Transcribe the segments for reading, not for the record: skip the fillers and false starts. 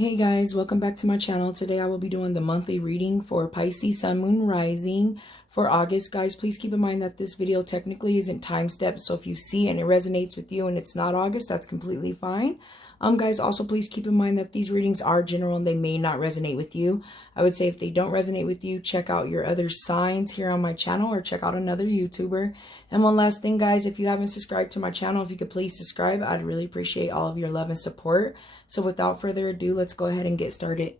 Hey guys, welcome back to my channel. Today I will be doing the monthly reading for Pisces Sun, Moon, Rising for August. Guys, please keep in mind that this video technically isn't time stepped, so if you see and it resonates with you and it's not August, that's completely fine. Guys, also please keep in mind that these readings are general and they may not resonate with you. I would say if they don't resonate with you, check out your other signs here on my channel or check out another YouTuber. And one last thing, guys, if you haven't subscribed to my channel, if you could please subscribe, I'd really appreciate all of your love and support. So without further ado, let's go ahead and get started.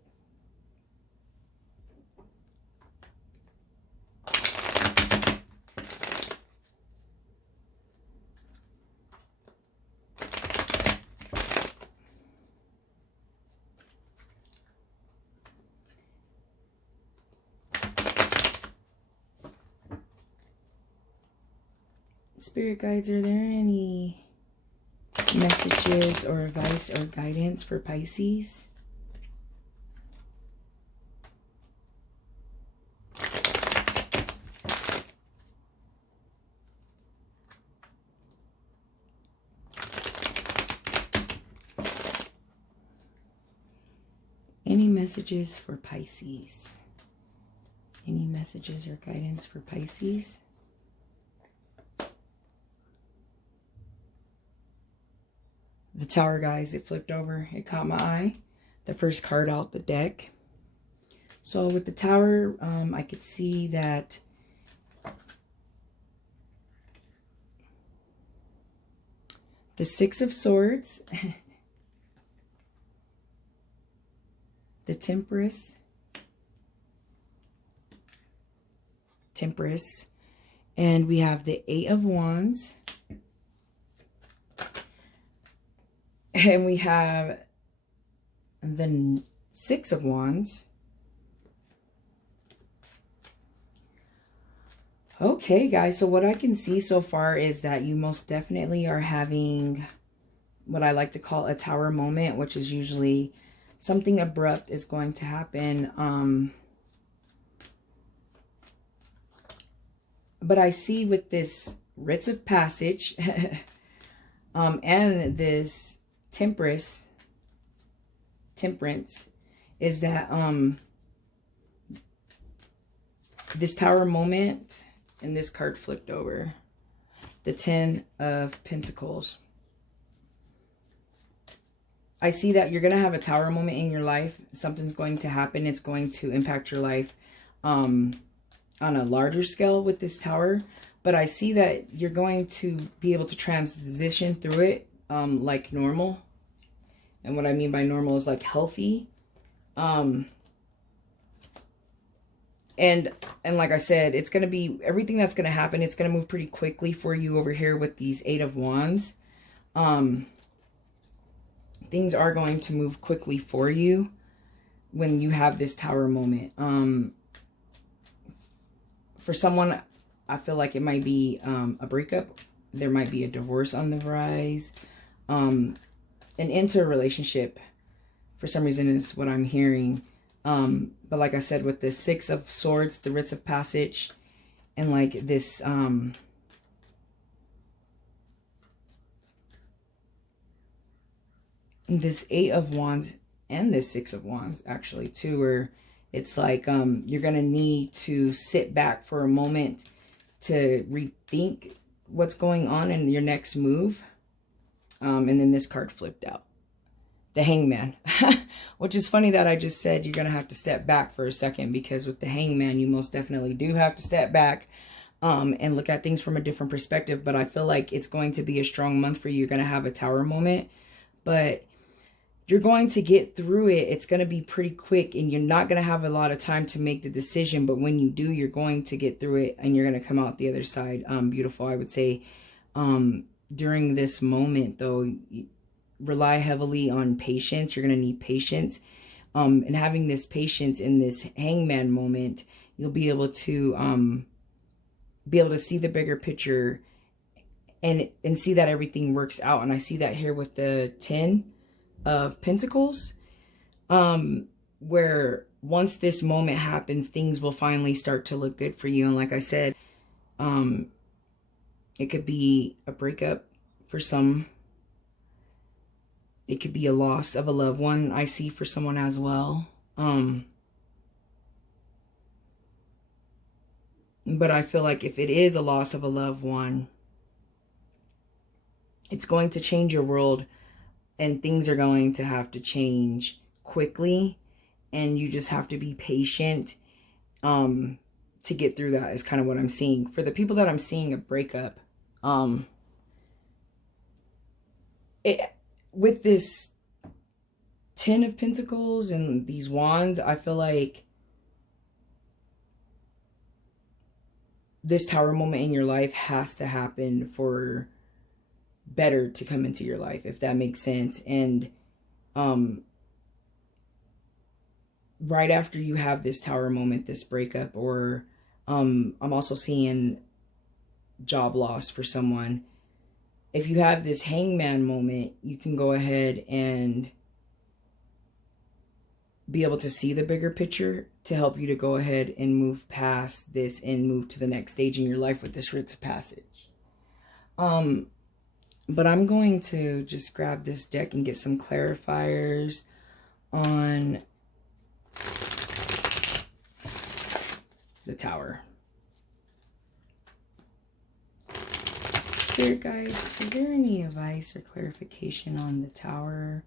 Spirit guides, are there any messages or advice or guidance for Pisces? Any messages for Pisces? Any messages or guidance for Pisces? The Tower, guys, it flipped over. It caught my eye. The first card out the deck. So with the Tower, I could see that the Six of Swords, the Temperance, and we have the Eight of Wands. And we have the Six of Wands. Okay, guys, so what I can see so far is that you most definitely are having what I like to call a tower moment, which is usually something abrupt is going to happen. But I see with this rites of passage and this temperance is that this tower moment, and this card flipped over, the Ten of Pentacles. I see that you're going to have a tower moment in your life. Something's going to happen. It's going to impact your life on a larger scale with this tower. But I see that you're going to be able to transition through it like normal. And what I mean by normal is like healthy. And like I said, it's going to be everything that's going to happen. It's going to move pretty quickly for you over here with these Eight of Wands. Things are going to move quickly for you when you have this tower moment. For someone, I feel like it might be a breakup. There might be a divorce on the rise. An into a relationship, for some reason, is what I'm hearing. But like I said, with the Six of Swords, the rites of passage, and like this this Eight of Wands and this Six of Wands actually too, where it's like you're gonna need to sit back for a moment to rethink what's going on in your next move. And then this card flipped out, the Hangman, which is funny that I just said you're going to have to step back for a second, because with the Hangman, you most definitely do have to step back and look at things from a different perspective. But I feel like it's going to be a strong month for you. You're going to have a tower moment, but you're going to get through it. It's going to be pretty quick, and you're not going to have a lot of time to make the decision. But when you do, you're going to get through it, and you're going to come out the other side beautiful, I would say. During this moment, though, rely heavily on patience. You're going to need patience. And having this patience in this Hangman moment, you'll be able to see the bigger picture and see that everything works out. And I see that here with the Ten of Pentacles, where once this moment happens, things will finally start to look good for you. And like I said, it could be a breakup for some. It could be a loss of a loved one, I see, for someone as well. But I feel like if it is a loss of a loved one, it's going to change your world, and things are going to have to change quickly, and you just have to be patient to get through that, is kind of what I'm seeing. For the people that I'm seeing a breakup, with this 10 of Pentacles and these wands, I feel like this Tower moment in your life has to happen for better to come into your life, if that makes sense. And right after you have this Tower moment, this breakup, or I'm also seeing job loss for someone. If you have this Hangman moment, you can go ahead and be able to see the bigger picture to help you to go ahead and move past this and move to the next stage in your life with this rites of passage. But I'm going to just grab this deck and get some clarifiers on the Tower. Spirit guides, is there any advice or clarification on the Tower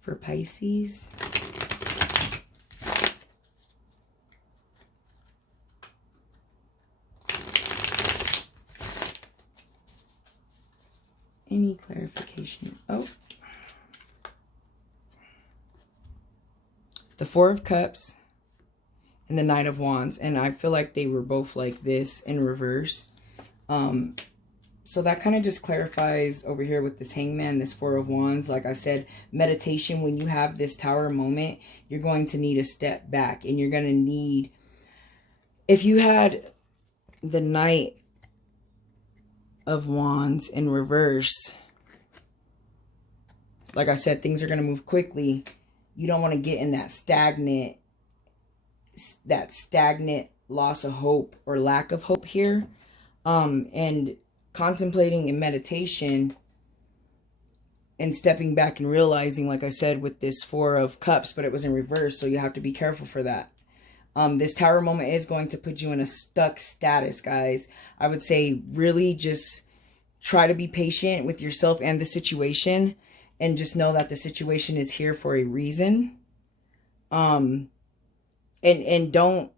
for Pisces? Any clarification? Oh. The Four of Cups and the Knight of Wands. And I feel like they were both like this in reverse. So that kind of just clarifies over here with this Hangman, this Four of Wands. Like I said, meditation, when you have this Tower moment, you're going to need a step back. And you're going to need, if you had the Knight of Wands in reverse, like I said, things are going to move quickly. You don't want to get in that stagnant loss of hope or lack of hope here. And contemplating in meditation and stepping back and realizing, like I said, with this Four of Cups, but it was in reverse, so you have to be careful for that. This Tower moment is going to put you in a stuck status, guys. I would say really just try to be patient with yourself and the situation, and just know that the situation is here for a reason. And don't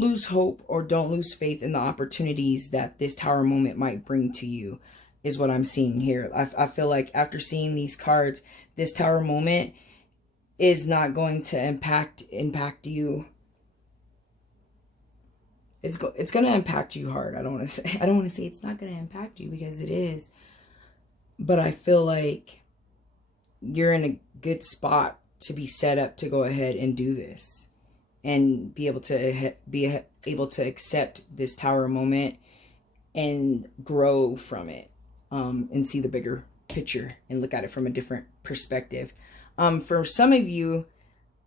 lose hope or don't lose faith in the opportunities that this Tower moment might bring to you, is what I'm seeing here. I feel like after seeing these cards, this Tower moment is not going to impact you. It's going to impact you hard. I don't want to say it's not going to impact you, because it is. But I feel like you're in a good spot to be set up to go ahead and do this. And be able to accept this Tower moment and grow from it, and see the bigger picture and look at it from a different perspective. For some of you,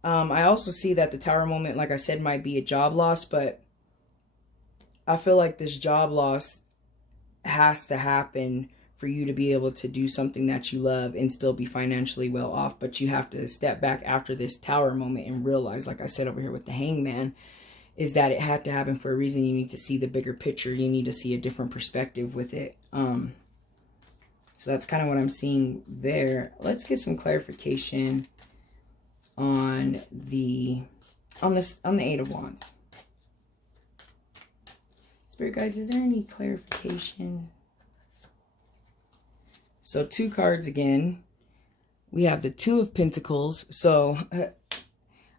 I also see that the Tower moment, like I said, might be a job loss, but I feel like this job loss has to happen for you to be able to do something that you love and still be financially well off. But you have to step back after this Tower moment and realize, like I said over here with the Hangman, is that it had to happen for a reason. You need to see the bigger picture. You need to see a different perspective with it. So that's kind of what I'm seeing there. Let's get some clarification on the Eight of Wands. Spirit guides, is there any clarification? So 2 cards again. We have the Two of Pentacles. So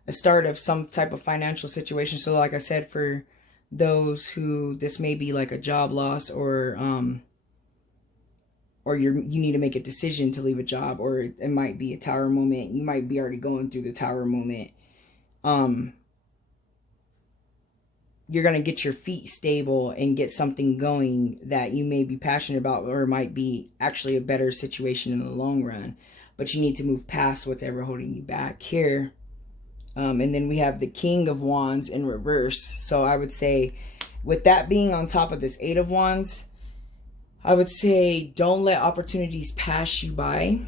a start of some type of financial situation. So like I said, for those who this may be like a job loss, or you need to make a decision to leave a job, or it might be a Tower moment. You might be already going through the Tower moment. You're going to get your feet stable and get something going that you may be passionate about, or might be actually a better situation in the long run. But you need to move past what's ever holding you back here. And then we have the King of Wands in reverse. So I would say, with that being on top of this Eight of Wands, I would say don't let opportunities pass you by,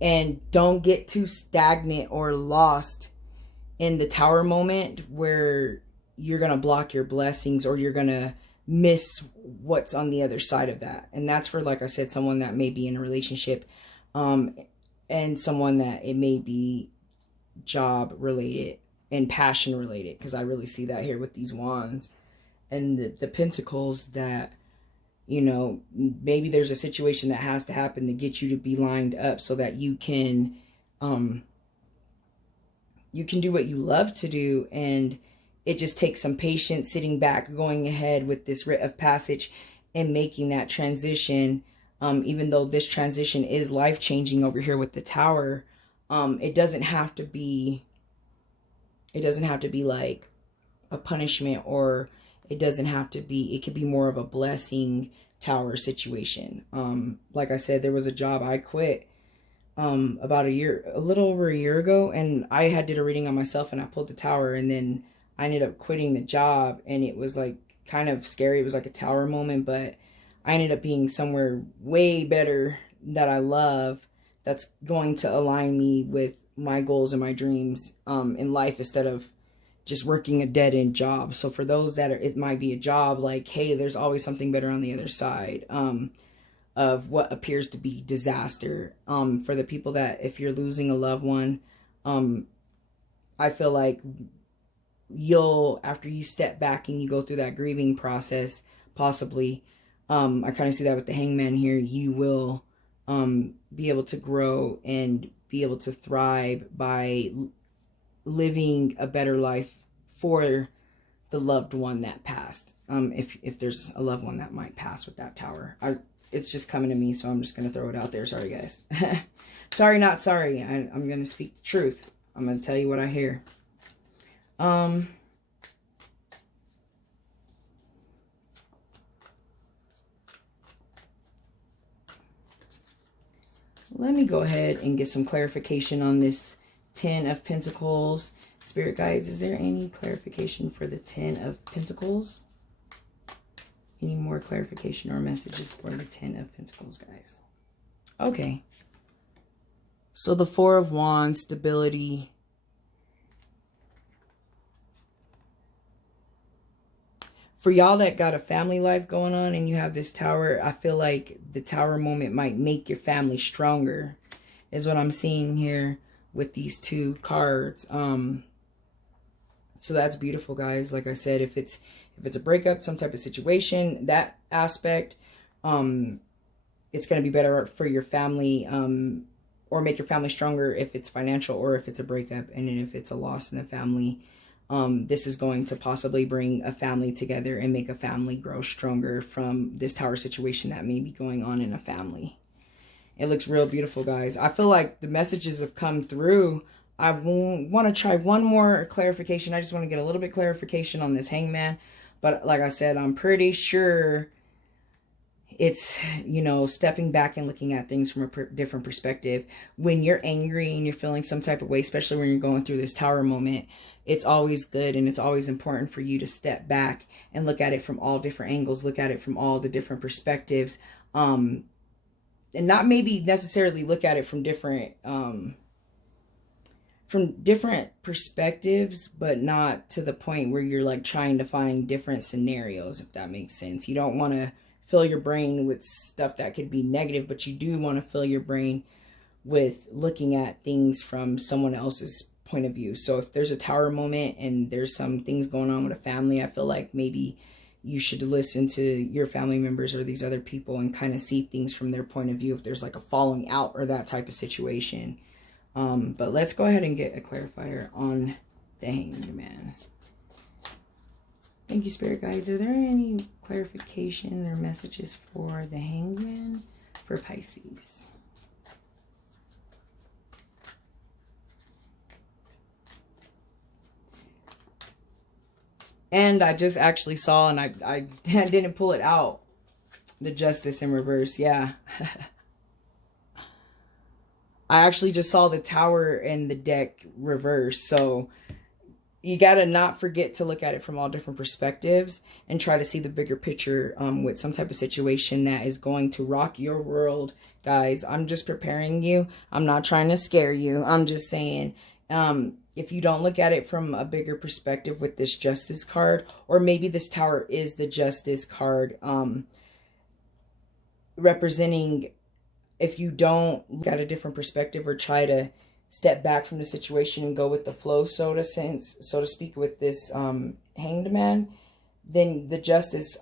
and don't get too stagnant or lost in the Tower moment where you're going to block your blessings, or you're going to miss what's on the other side of that. And that's for, like I said, someone that may be in a relationship, and someone that it may be job related and passion related, because I really see that here with these wands and the pentacles, that, you know, maybe there's a situation that has to happen to get you to be lined up so that you can do what you love to do. And it just takes some patience, sitting back, going ahead with this rite of passage and making that transition. Even though this transition is life-changing over here with the Tower, it doesn't have to be like a punishment, or it doesn't have to be, it could be more of a blessing Tower situation. Like I said, there was a job I quit about a little over a year ago, and I did a reading on myself, and I pulled the Tower, and then I ended up quitting the job, and it was like kind of scary. It was like a Tower moment, but I ended up being somewhere way better that I love, that's going to align me with my goals and my dreams in life, instead of just working a dead-end job. So for those that it might be a job, like, hey, there's always something better on the other side of what appears to be disaster. For the people that, if you're losing a loved one, I feel like after you step back and you go through that grieving process, possibly, I kind of see that with the Hangman here, you will be able to grow and be able to thrive by living a better life for the loved one that passed. If there's a loved one that might pass with that Tower. It's just coming to me, so I'm just going to throw it out there. Sorry, guys. Sorry, not sorry. I'm going to speak the truth. I'm going to tell you what I hear. Let me go ahead and get some clarification on this Ten of Pentacles. Spirit guides, is there any clarification for the Ten of Pentacles? Any more clarification or messages for the Ten of Pentacles, guys? Okay. So the Four of Wands, stability. For y'all that got a family life going on and you have this Tower, I feel like the Tower moment might make your family stronger, is what I'm seeing here with these two cards. So that's beautiful, guys. Like I said, if it's a breakup, some type of situation, that aspect, it's going to be better for your family, or make your family stronger if it's financial, or if it's a breakup, and then if it's a loss in the family. This is going to possibly bring a family together and make a family grow stronger from this Tower situation that may be going on in a family. It looks real beautiful, guys. I feel like the messages have come through. I want to try one more clarification. I just want to get a little bit clarification on this Hangman. But like I said, I'm pretty sure it's, you know, stepping back and looking at things from a different perspective. When you're angry and you're feeling some type of way, especially when you're going through this Tower moment, it's always good and it's always important for you to step back and look at it from all different angles, look at it from all the different perspectives, and not maybe necessarily look at it from different perspectives, but not to the point where you're like trying to find different scenarios, if that makes sense. You don't want to fill your brain with stuff that could be negative, but you do want to fill your brain with looking at things from someone else's point of view. So if there's a Tower moment and there's some things going on with a family, I feel like maybe you should listen to your family members or these other people and kind of see things from their point of view if there's like a falling out or that type of situation. But let's go ahead and get a clarifier on the Hangman. Thank you, Spirit Guides. Are there any clarification or messages for the Hangman for Pisces? And I just actually saw, and I didn't pull it out, the Justice in reverse. Yeah. I actually just saw the Tower and the deck reverse. So you got to not forget to look at it from all different perspectives and try to see the bigger picture with some type of situation that is going to rock your world, guys. I'm just preparing you. I'm not trying to scare you. I'm just saying, if you don't look at it from a bigger perspective with this Justice card, or maybe this Tower is the Justice card, representing, if you don't look at a different perspective or try to step back from the situation and go with the flow, so to speak, with this Hanged Man, then the Justice,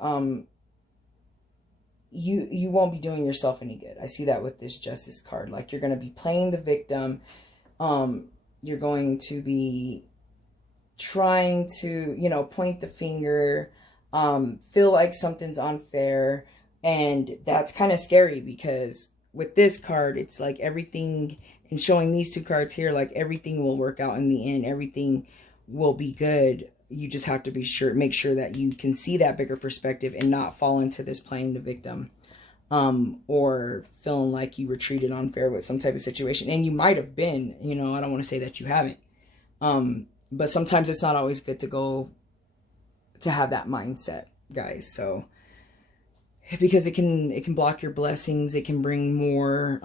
you won't be doing yourself any good. I see that with this Justice card. Like, you're going to be playing the victim. You're going to be trying to, you know, point the finger, feel like something's unfair, and that's kind of scary, because with this card, it's like everything, and showing these two cards here, like everything will work out in the end. Everything will be good. You just have to be sure, make sure that you can see that bigger perspective and not fall into this playing the victim, or feeling like you were treated unfair with some type of situation. And you might have been, you know, I don't want to say that you haven't. But sometimes it's not always good to have that mindset, guys. So, because it can block your blessings. It can bring more,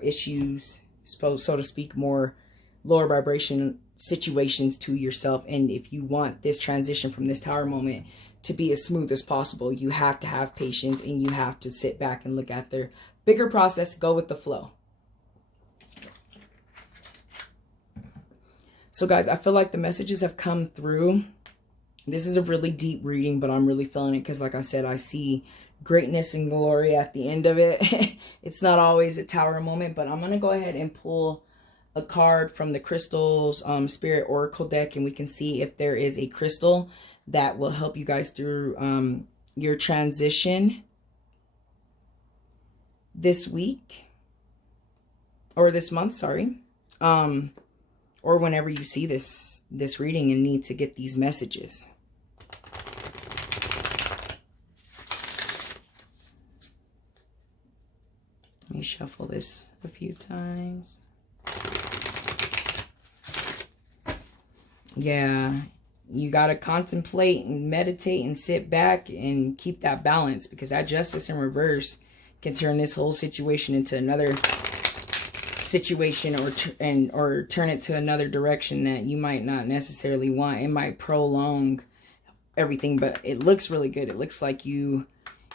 issues, so to speak, more lower vibration situations to yourself. And if you want this transition from this Tower moment to be as smooth as possible, you have to have patience, and you have to sit back and look at their bigger process, go with the flow. So guys, I feel like the messages have come through. This is a really deep reading, but I'm really feeling it because, like I said, I see greatness and glory at the end of it. It's not always a Tower moment, but I'm going to go ahead and pull a card from the Crystals Spirit Oracle deck, and we can see if there is a crystal that will help you guys through your transition this week, or this month, sorry, or whenever you see this reading and need to get these messages. Let me shuffle this a few times. Yeah, you got to contemplate and meditate and sit back and keep that balance, because that Justice in reverse can turn this whole situation into another situation, or turn it to another direction that you might not necessarily want. It might prolong everything, but it looks really good. It looks like you're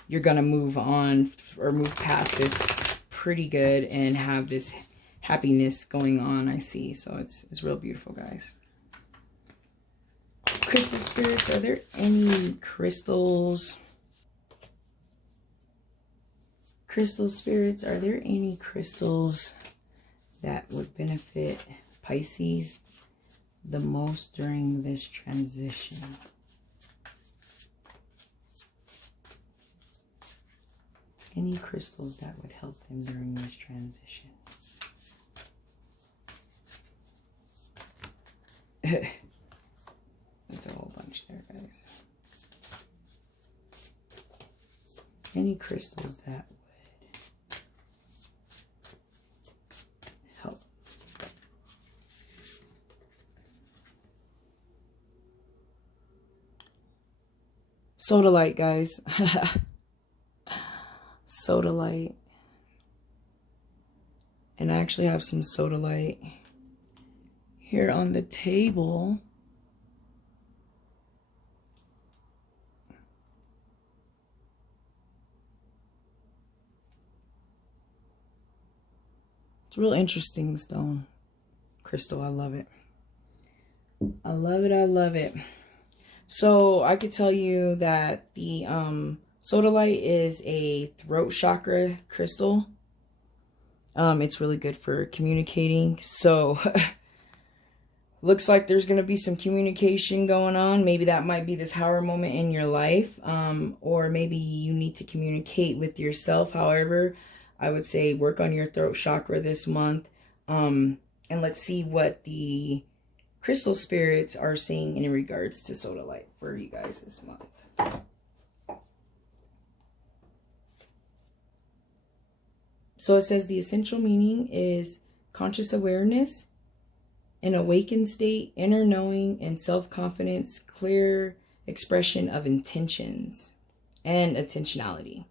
going to move on or move past this pretty good and have this happiness going on, I see. So it's real beautiful, guys. Crystal spirits, are there any crystals? Crystal spirits, are there any crystals that would benefit Pisces the most during this transition? Any crystals that would help them during this transition? That's a whole bunch there, guys. Any crystals that would help. Sodalite, guys. Sodalite. And I actually have some sodalite here on the table. It's a real interesting stone. Crystal, I love it. I love it, I love it. So I could tell you that the sodalite is a throat chakra crystal. It's really good for communicating. So looks like there's going to be some communication going on. Maybe that might be this Tower moment in your life. Or maybe you need to communicate with yourself. However, I would say work on your throat chakra this month. And let's see what the crystal spirits are saying in regards to sodalite for you guys this month. So it says the essential meaning is conscious awareness An awakened state, inner knowing, and self-confidence, clear expression of intentions and intentionality.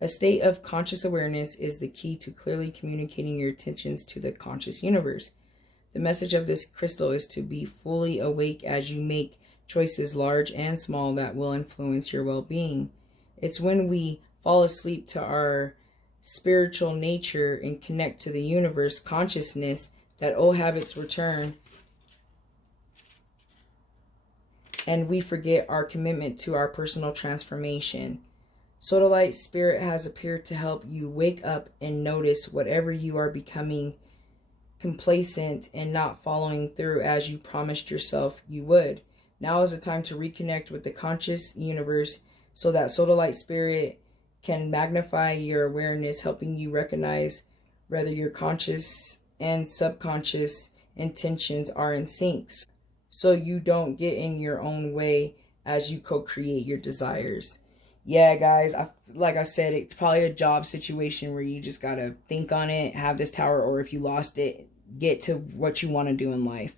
A state of conscious awareness is the key to clearly communicating your intentions to the conscious universe. The message of this crystal is to be fully awake as you make choices large and small that will influence your well-being. It's when we fall asleep to our spiritual nature and connect to the universe consciousness that old habits return, and we forget our commitment to our personal transformation. Sodalite spirit has appeared to help you wake up and notice whatever you are becoming complacent and not following through as you promised yourself you would. Now is the time to reconnect with the conscious universe so that Sodalite spirit can magnify your awareness, helping you recognize whether your conscious and subconscious intentions are in sync, so you don't get in your own way as you co-create your desires. Yeah, guys, like I said, it's probably a job situation where you just gotta think on it, have this tower, or if you lost it, get to what you want to do in life.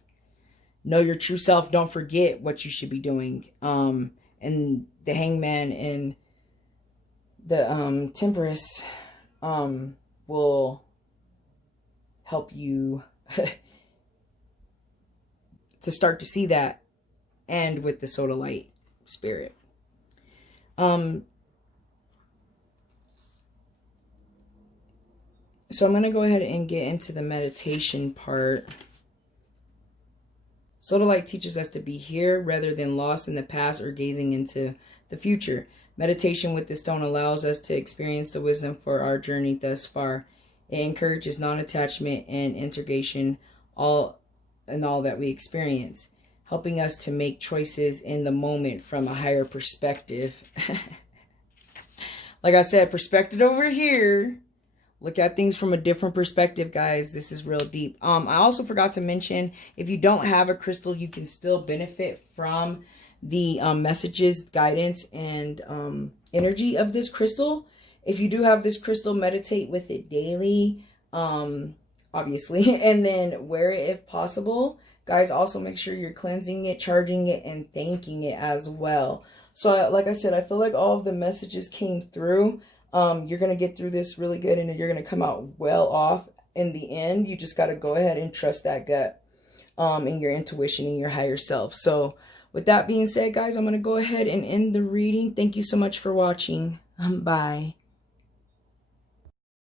Know your true self. Don't forget what you should be doing. And the Hangman and the Temperance will help you to start to see that, and with the Sodalite spirit. So I'm going to go ahead and get into the meditation part. Sodalite teaches us to be here rather than lost in the past or gazing into the future. Meditation with this stone allows us to experience the wisdom for our journey thus far. It encourages non-attachment and integration all that we experience, helping us to make choices in the moment from a higher perspective. Like I said, perspective over here. Look at things from a different perspective, guys. This is real deep. I also forgot to mention, if you don't have a crystal, you can still benefit from the messages, guidance, and energy of this crystal. If you do have this crystal, meditate with it daily, obviously, and then wear it if possible. Guys, also make sure you're cleansing it, charging it, and thanking it as well. So like I said, I feel like all of the messages came through. You're going to get through this really good, and you're going to come out well off in the end. You just got to go ahead and trust that gut, and your intuition and your higher self. So with that being said, guys, I'm going to go ahead and end the reading. Thank you so much for watching. Bye.